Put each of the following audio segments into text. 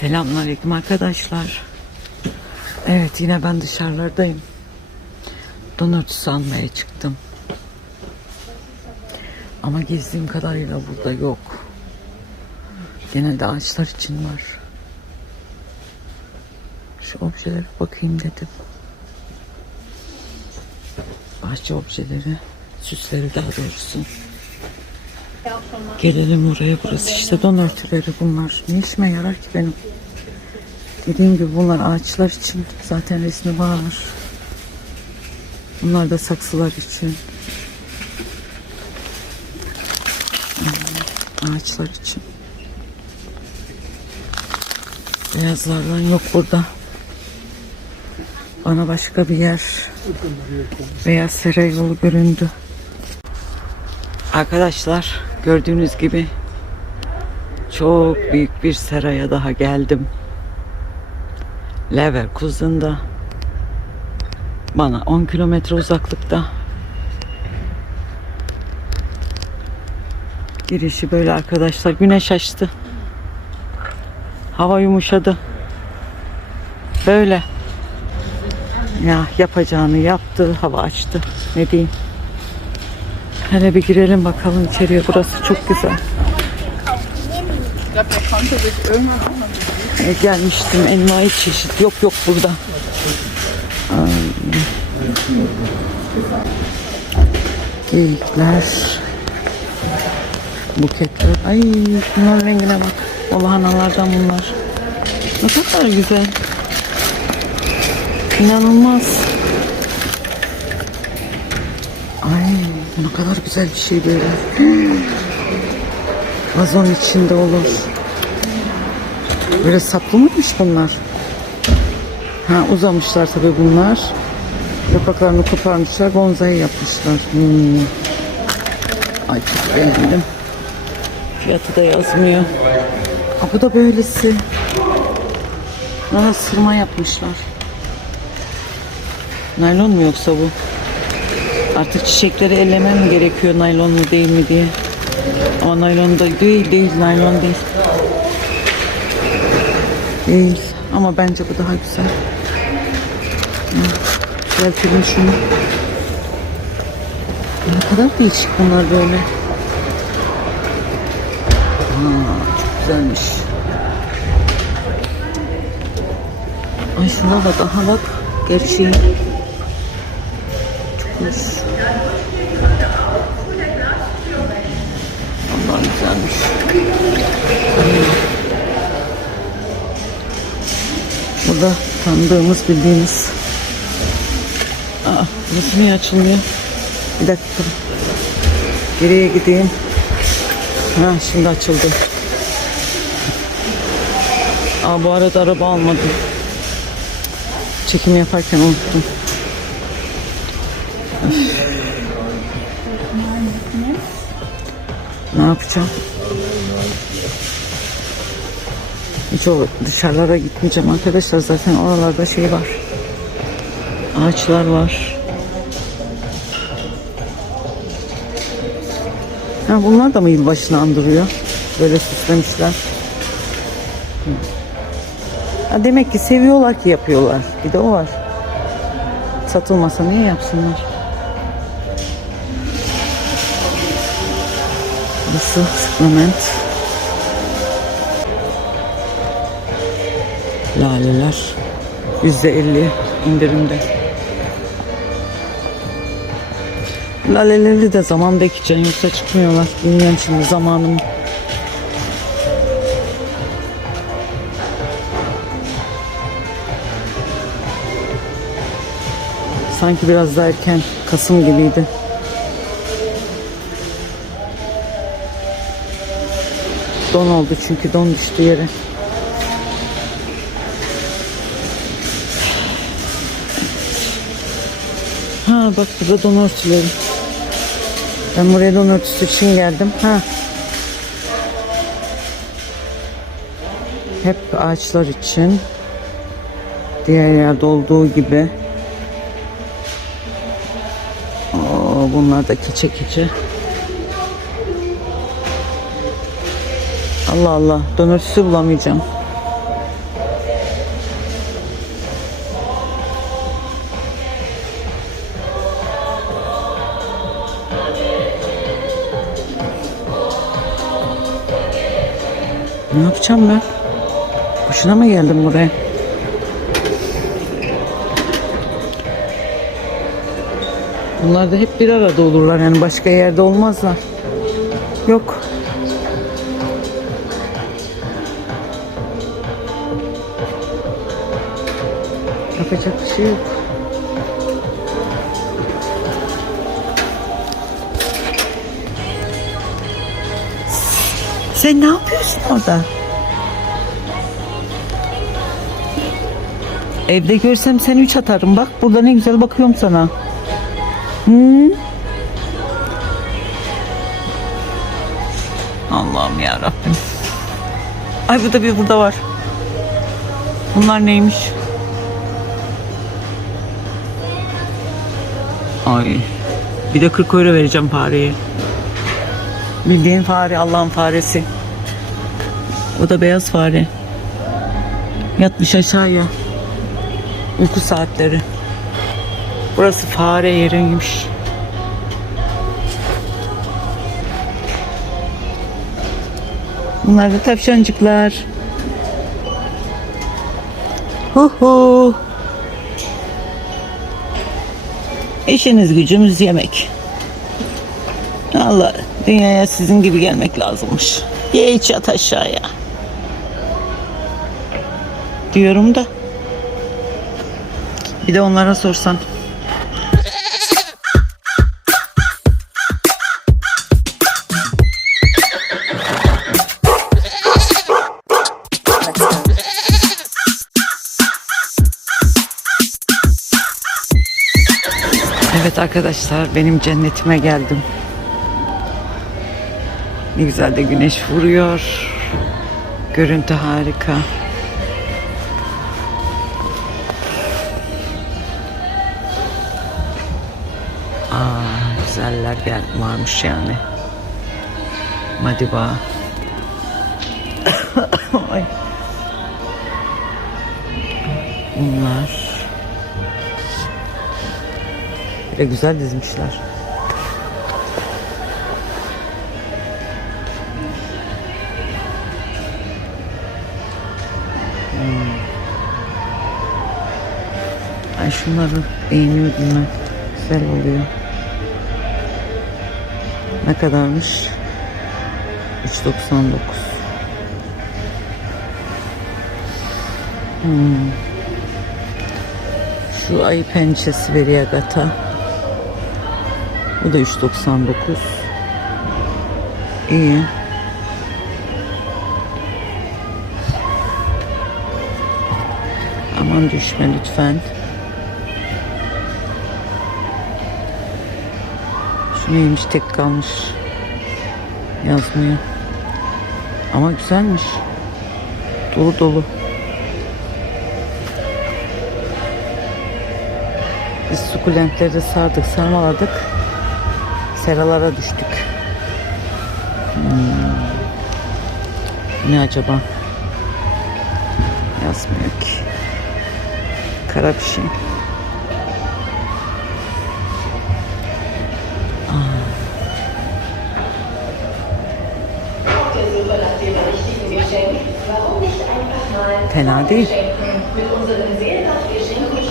Selamünaleyküm arkadaşlar. Evet yine ben dışarılardayım. Don örtüsü almaya çıktım. Ama gezdiğim kadarıyla burada yok. Genelde ağaçlar için var. Şu objelere bakayım dedim. Bahçe objeleri, süsleri daha doğrusu. Gelelim oraya burası işte don örtüleri bunlar. Ne işime yarar ki benim? Dediğim gibi bunlar ağaçlar için zaten resmi var. Bunlar da saksılar için. Hmm, Ağaçlar için. Beyazlardan yok burada. Bana başka bir yer. Beyaz Saray yolu göründü. Arkadaşlar gördüğünüz gibi çok büyük bir seraya daha geldim. Leverkusen'da bana 10 kilometre uzaklıkta. Girişi böyle arkadaşlar. Güneş açtı. Hava yumuşadı. Böyle. Ya yapacağını yaptı. Hava açtı. Ne diyeyim. Hele bir girelim bakalım içeriye. Burası çok güzel. E, gelmiştim. Envai çeşit. Yok yok burada. Ay. Geyikler. Buketler. Ay bunların rengine bak. O lahanalardan bunlar. Ne kadar güzel. İnanılmaz. Ay ne kadar güzel bir şey böyle. Vazon içinde olur. Böyle saplı mıymış bunlar? Ha uzamışlar tabii bunlar. Yapraklarını koparmışlar, bonsai yapmışlar. Hmm. Ay çok beğendim. Fiyatı da yazmıyor. Aa, bu da böylesi. Daha sırma yapmışlar. Naylon mu yoksa bu? Artık çiçekleri ellemem mi gerekiyor naylon mu değil mi diye. Ama naylon da değil değil naylon değil. Değil. Ama bence bu daha güzel. Düzeltelim şunu. Ne kadar değişik bunlar böyle. Aa, çok güzelmiş. Ay şuna da daha bak. Gerçeği. Hoş. Allah güzelmiş. Burada tanıdığımız, bildiğimiz. Aa, burası niye açılmıyor? Bir dakika. Geriye gideyim. Ha, şimdi açıldı. Aa, bu arada araba almadım. Çekim yaparken unuttum. Ne yapacağım? Hiç o dışarılara gitmeyeceğim arkadaşlar. Zaten oralarda şey var. Ağaçlar var. Ha, bunlar da mı yılbaşını andırıyor? Böyle süslemişler. Ha, demek ki seviyorlar ki yapıyorlar. Bir de o var. Satılmasa niye yapsınlar? Burası sıklament. Laleler yüzde elli indirimde. Laleleri de zamanda ekeceksin yoksa çıkmıyorlar. Bilmiyorum şimdi zamanım. Sanki biraz daha erken Kasım gibiydi. Don oldu çünkü don düştü yere. Ha bak burada don örtüleri. Ben buraya don örtüsü için geldim. Ha. Hep ağaçlar için. Diğer yerde olduğu gibi. Oo, bunlar da keçe keçe. Allah Allah. Donörtüsü bulamayacağım. Ne yapacağım ben? Boşuna mı geldim buraya? Bunlar da hep bir arada olurlar yani başka yerde olmazlar. Yok. Yapacak bir şey yok. Sen ne yapıyorsun orada? Evde görsem seni üç atarım. Bak burada ne güzel bakıyorum sana. Hı? Allah'ım ya Rabbim. Ay bu da bir burada var. Bunlar neymiş? Ay. Bir de 40 euro vereceğim fareye. Bildiğin fare Allah'ın faresi. O da beyaz fare. Yatmış aşağıya. Uyku saatleri. Burası fare yeriymiş. Bunlar da tavşancıklar. Hu hu. İşiniz gücümüz yemek. Allah dünyaya sizin gibi gelmek lazımmış. Ye iç yat aşağıya. Diyorum da. Bir de onlara sorsan. Evet arkadaşlar benim cennetime geldim. Ne güzel de güneş vuruyor. Görüntü harika. Aa, güzeller gel varmış yani. Madiba. Bunlar. De güzel dizmişler. Ay şunları beğeniyordum ben. Güzel oluyor. Ne kadarmış? 3.99. Hmm. Şu ayı pençesi Veriagata. Bu da 3.99. İyi. Aman düşme lütfen. Şu neymiş tek kalmış. Yazmıyor. Ama güzelmiş. Dolu dolu. Biz sukulentleri de sardık, sarmaladık. Seralara düştük. Hmm. Ne acaba? Yazmıyor ki. Kara bir şey. Fena değil.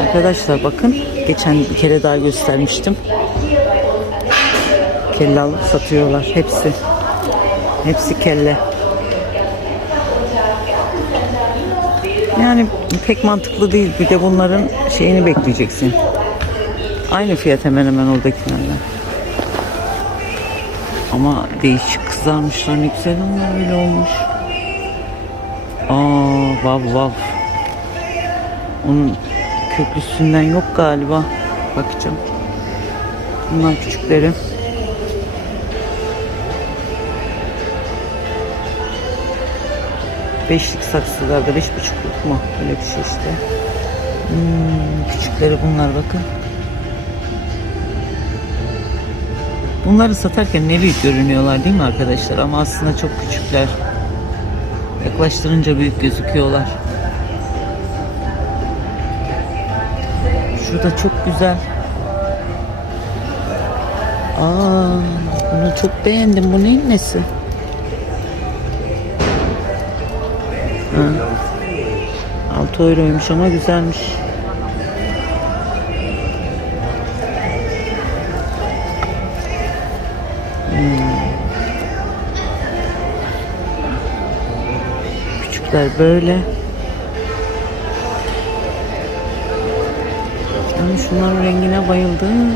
Arkadaşlar bakın geçen bir kere daha göstermiştim. Kelle alıp satıyorlar hepsi. Hepsi kelle. Yani pek mantıklı değil. Bir de bunların şeyini bekleyeceksin. Aynı fiyat hemen hemen oradakilerle. Ama değişik kızarmışlar ne güzel onlar öyle olmuş. Aa vav vav. Onun köklüsünden yok galiba. Bakacağım. Bunlar küçükleri. Beşlik saksılarda beş buçukluk mu? Öyle bir şey işte. Hmm, küçükleri bunlar bakın. Bunları satarken ne büyük görünüyorlar değil mi arkadaşlar? Ama aslında çok küçükler. Yaklaştırınca büyük gözüküyorlar. Şurada çok güzel. Aa, bunu çok beğendim. Bu neyin nesi? Ha. 6 euroymuş ama güzelmiş. Hmm. Küçükler böyle. Ben şunların rengine bayıldım.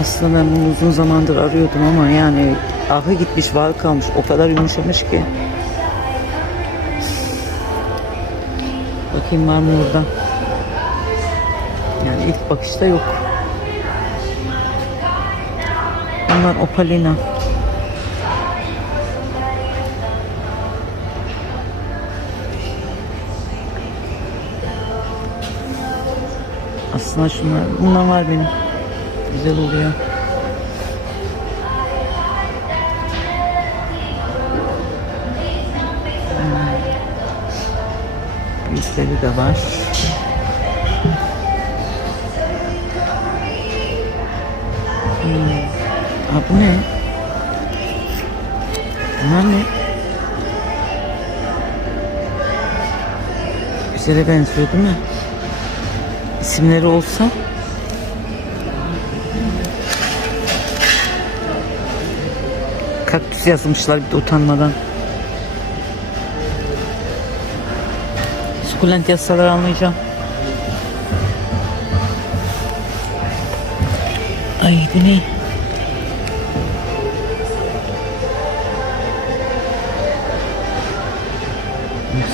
Aslında ben bunu uzun zamandır arıyordum ama yani ahı gitmiş var kalmış o kadar yumuşamış ki. Bakayım var mı orada? Yani ilk bakışta yok. Bunlar opalina. Aslında şunlar, bunlar var benim. Güzel oluyor. Büyükleri de var. Hmm. Aa, bu ne? Bunlar ne? Güzele benziyor değil mi? İsimleri olsa kaktüs yazmışlar bir de utanmadan. Sukulent yazsalar anlayacağım. Ay bu ne?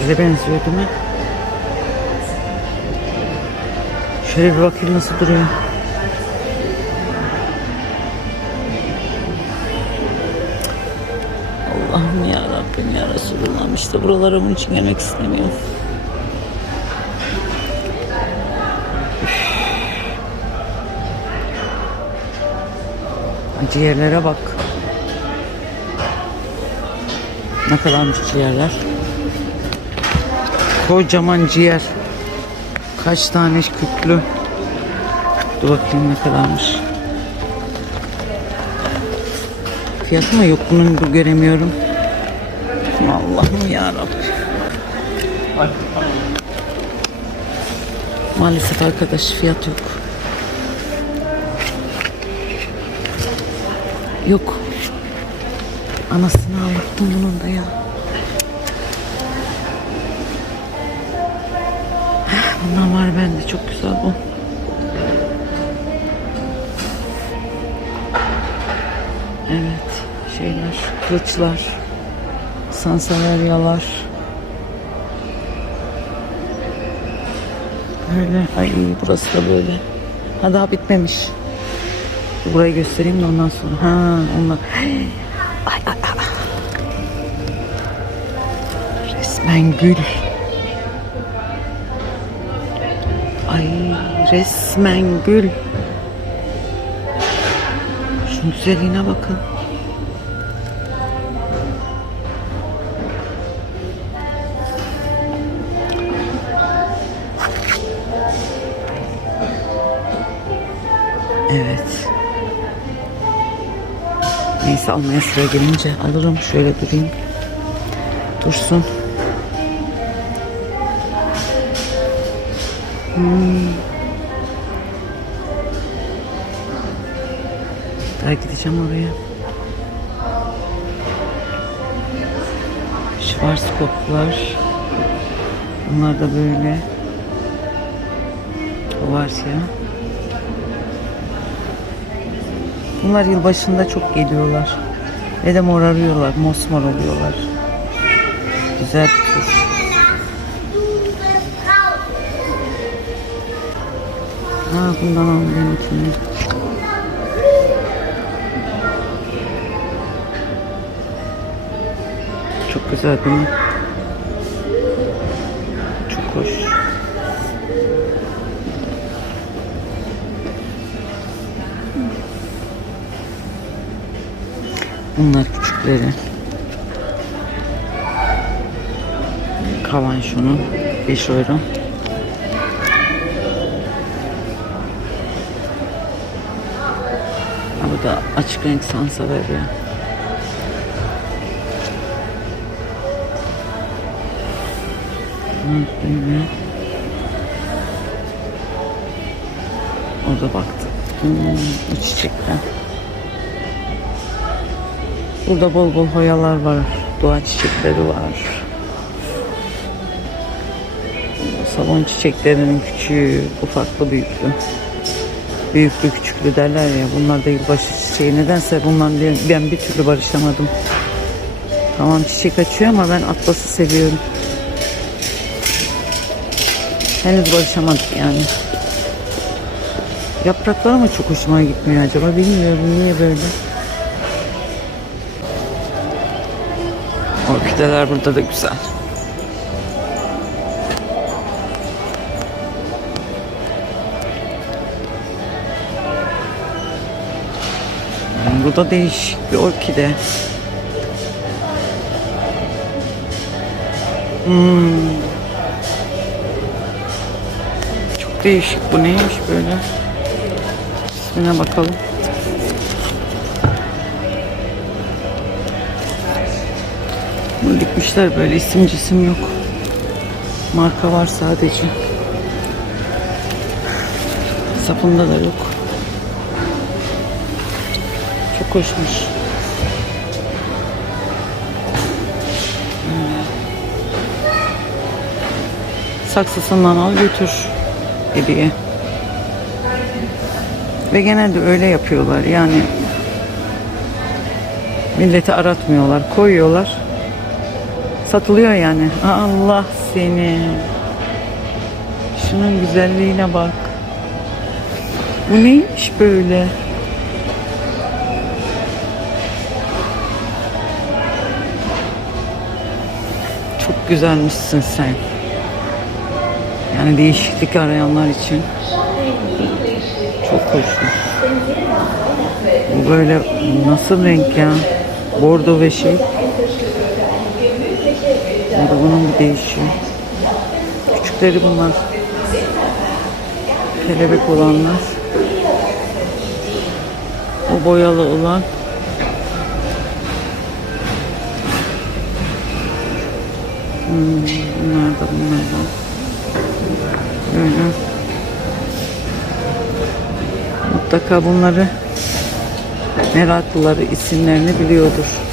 Size benziyor değil mi? Şöyle bir bakayım nasıl duruyor. Allah'ım ya Rabbim ya Resulullah işte buralara bunun için gelmek istemiyorum. Ciğerlere bak. Ne kadarmış ciğerler? Kocaman ciğer. Kaç tane kütlü? Dur bakayım ne kadarmış. Fiyatı mı yok bunun bu göremiyorum. Allah'ım ya Maalesef arkadaş fiyat yok. Yok. Anasını ağlattım bunun da ya. Bundan var bende çok güzel bu. Evet şeyler kılıçlar sansaveryalar böyle ay burası da böyle ha daha bitmemiş burayı göstereyim de ondan sonra. Ha onlar. Ay ay ay. Resmen gül. Ay resmen gül. Şunun güzelliğine bakın Almaya sıra gelince alırım. Şöyle durayım. Dursun. Hmm. Daha gideceğim oraya. Schwarzkopflar. Bunlar da böyle. O var ya. Bunlar yılbaşında çok geliyorlar. Ve de morarıyorlar, mosmor oluyorlar. Güzel bir tür. Ha bundan alayım içine. Çok güzel değil mi? Bunlar küçükleri. Kavan şunu 5 euro. Bu da açık renk sanseveriye. Orada baktım. Hmm, çiçekler. Burada bol bol hoyalar var. Doğa çiçekleri var. Salon çiçeklerinin küçüğü, ufaklı, büyüklü. Büyüklü, küçüklü derler ya. Bunlar da yılbaşı çiçeği. Nedense bundan ben bir türlü barışamadım. Tamam çiçek açıyor ama ben atlası seviyorum. Henüz barışamadık yani. Yaprakları mı çok hoşuma gitmiyor acaba bilmiyorum niye böyle. Orkideler burada da güzel. Hmm, Bu da değişik bir orkide. Hmm. Çok değişik. Bu neymiş böyle? İsmine bakalım. Bunu dikmişler böyle isim cisim yok. Marka var sadece. Sapında da yok. Çok hoşmuş. Saksısından al götür hediye. Ve genelde öyle yapıyorlar yani milleti aratmıyorlar koyuyorlar satılıyor yani Allah seni şunun güzelliğine bak bu neymiş böyle çok güzelmişsin sen yani değişiklik arayanlar için çok hoşmuş. Bu böyle nasıl renk ya? Bordo ve şey. Burada bunun bir değişiyor. Küçükleri bunlar. Kelebek olanlar. O boyalı olan. Hmm, bunlar da bunlar da. Böyle. Mutlaka bunları meraklıları isimlerini biliyordur.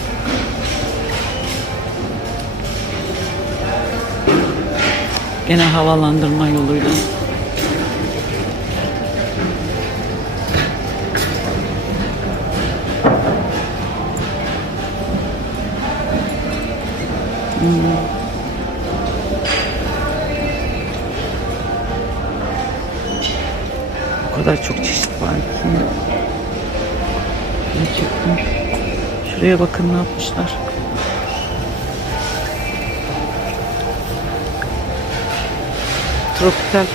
Gene havalandırma yoluyla. Hmm. Kadar çok çeşit var ki. Şuraya bakın ne yapmışlar. Tropikal.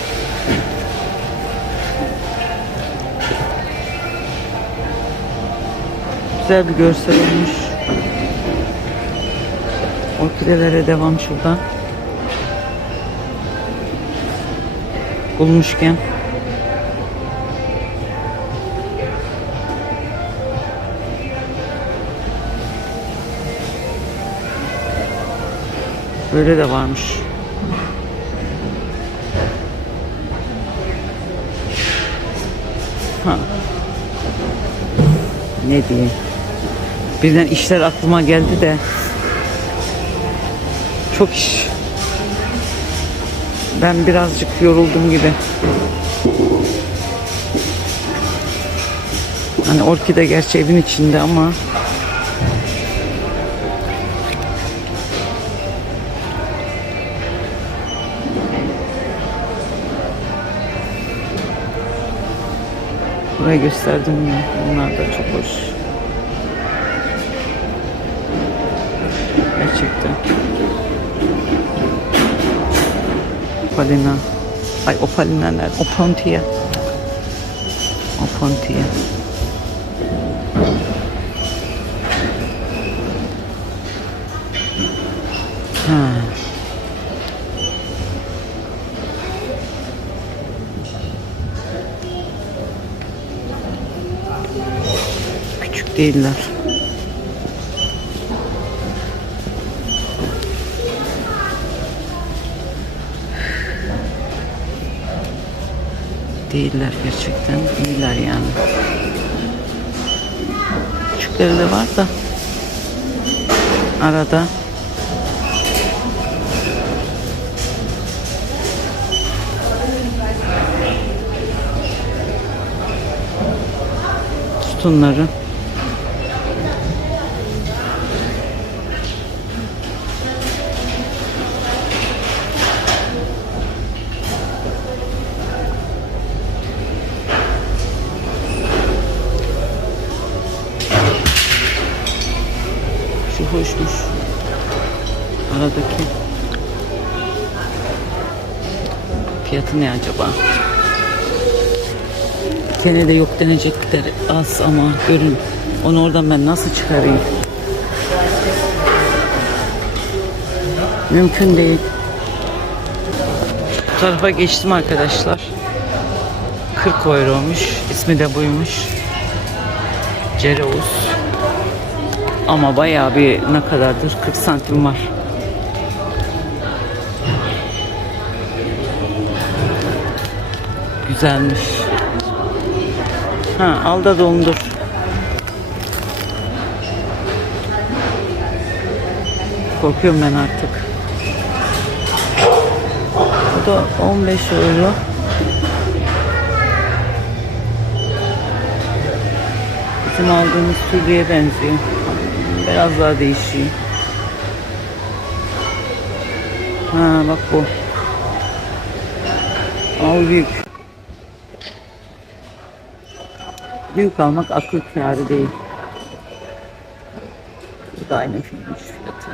Güzel bir görsel olmuş. Orkidelere devam şuradan. Bulmuşken. Böyle de varmış. Ne diyeyim? Birden işler aklıma geldi de çok iş. Ben birazcık yoruldum gibi. Hani orkide gerçi evin içinde ama Burayı gösterdim ya. Bunlar da çok hoş. Gerçekten. Opalina. Ay Opalina nerede? Opontia. Opontia. Ha. değiller. Değiller gerçekten. iyiler yani. Küçükleri de var da arada sütunları Aradaki. Fiyatı ne acaba? Gene de yok denecekler az ama görün. Onu oradan ben nasıl çıkarayım? Mümkün değil. Bu tarafa geçtim arkadaşlar. 40 euroymuş. İsmi de buymuş. Cereus. Ama bayağı bir ne kadardır? 40 santim var. Güzelmiş. Ha, al da dondur. Korkuyorum ben artık. Bu da 15 euro. Bizim aldığımız türlüye benziyor. Biraz daha değişiyor. Ha bak bu. Al büyük. Büyük almak akıl kârı değil. Bu da aynı filmmiş fiyatı.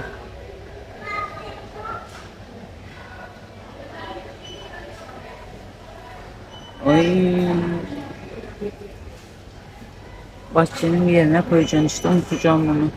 Ay. Bahçenin yerine koyacaksın işte unutacağım bunu.